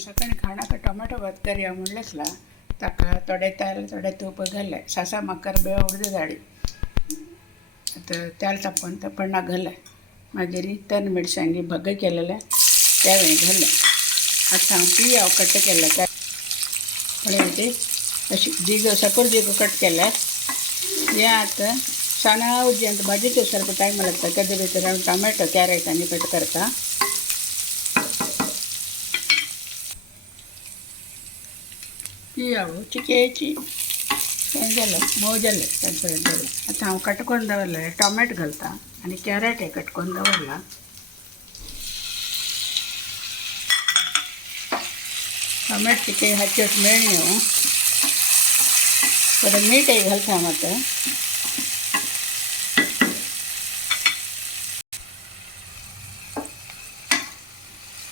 सकाळी खाणाका टोमॅटो भात करया म्हणलेसला ताका थोडे तेल थोडे तूप घाले सासा मकर बेळ उडद झाडी आता तेल तपण घाले मागीर तन मिरसांगी भगे केलेले त्यावेळी घाले आता हांव पियाव कट केले त्या ते अशी जिगो सकूर जिगो कट केले हे आता सणा उज्जंत भाजीचे ಸ್ವಲ್ಪ टाइम लागता कधी भितर टोमॅटो कॅरेट आनी कट करता पियाव चिकेची हें जालें मोव जालें तांपर्यंत जालें आतां हांव कटकोन दवरलें टोमॅटो घालता आनी कॅरेट हे कटकोन दवरला टोमॅटो चिके हाचेच मेळ्यो थोडें मीठ हे घालता हांव आतां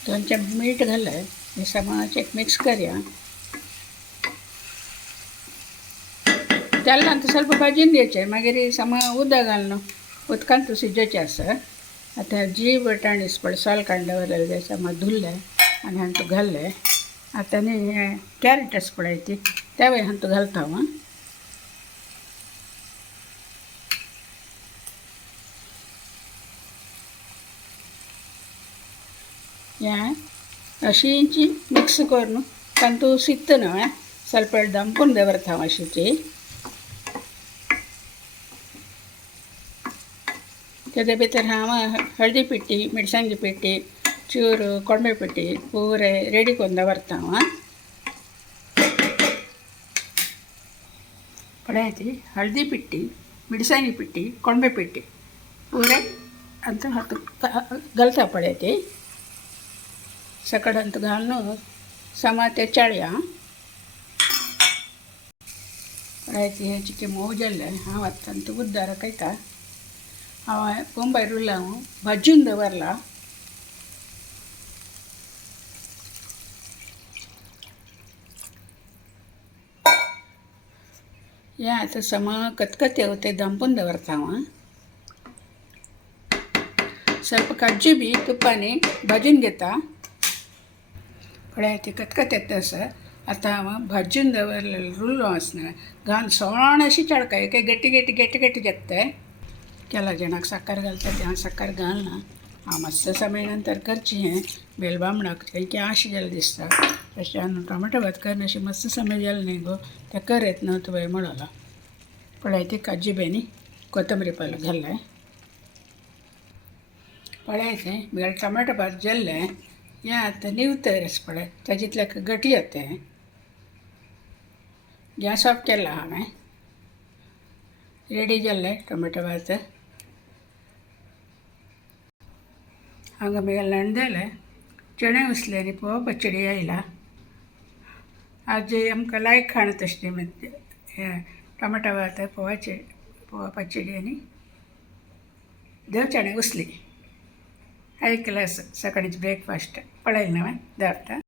दोन चमचे मीठ घालें हे समाचें मिक्स करया तेल नंतर ಸ್ವಲ್ಪ भाजून द्यायचे मागीर सम उदक घालून उदकांत शिजोवचें आसा आतां जी बटाणी पळय कांडे दवरलेले सम धुल्ले आनी हांतू घाल्ले आतां न्ही हें कॅरेट आसा पळय ती त्या वेळी हांतू घालता हांव हें अशीची मिक्स करून तांतू सिक्त न्हय ಸ್ವಲ್ಪ ದಂಪುನ दवरता हांव अशीची तेजे भितर हांव हळदी पिट्टी मिरसांगी पिट्टी चूरू कोंबे पिट्टी पुरे रेडी करून दवरता हांव पळय ती हळदी पिट्टी मिरसांगी पिट्टी कोंबे पिट्टी पुरे अंत हातू घालता पळय ती सकड अंत घालून समा ते चळया पळय ती हे चिके मोव जाल्ले हांव आतां अंत उद्दार खायता हांव पोंबायर उरला हांव भाजून दवरला हें आतां सम खतखतेव ते दंपून दवरता हांव ಸ್ವಲ್ಪ काजू बी तुपांनी भाजून घेता पळय ती खतखतेत आसा आतां हांव भाजून दवरलेलो रुल्लो आसना घालून सोण अशी चळकाय एक गट्टी गट्टी गट्टी गट्टी जाता केला जणाक साखर घालता ते हांव साखर घालना हांव मातसो समय नंतर करची हें बेलबामणाक तेंची आश गेले दिसता तशें टोमॅटो भात करना अशें मातसो समय जालें न्ही गो तें कर येत न्हू तुवें म्हणलो पळय ती काजू बेनी कोथंबरी पालो घालें पळय तें म्हळ्यार टोमॅटो भात जाल्लें हें आतां निवतर आसा पळय ताजींतल्यान गटयात तें गॅस ऑफ केला हांवें रेडी जाल्लें टोमॅटो भात हांगा म्हगे लणदेले चणे उसले आनी पोहा पचडी आयला आज आमकां लायक खाण तशें हें टोमॅटो भात पोहा पचडी आनी देव चणे उसली आयकलां सकाळीच ब्रेकफास्ट पळयलें न्हय दवरता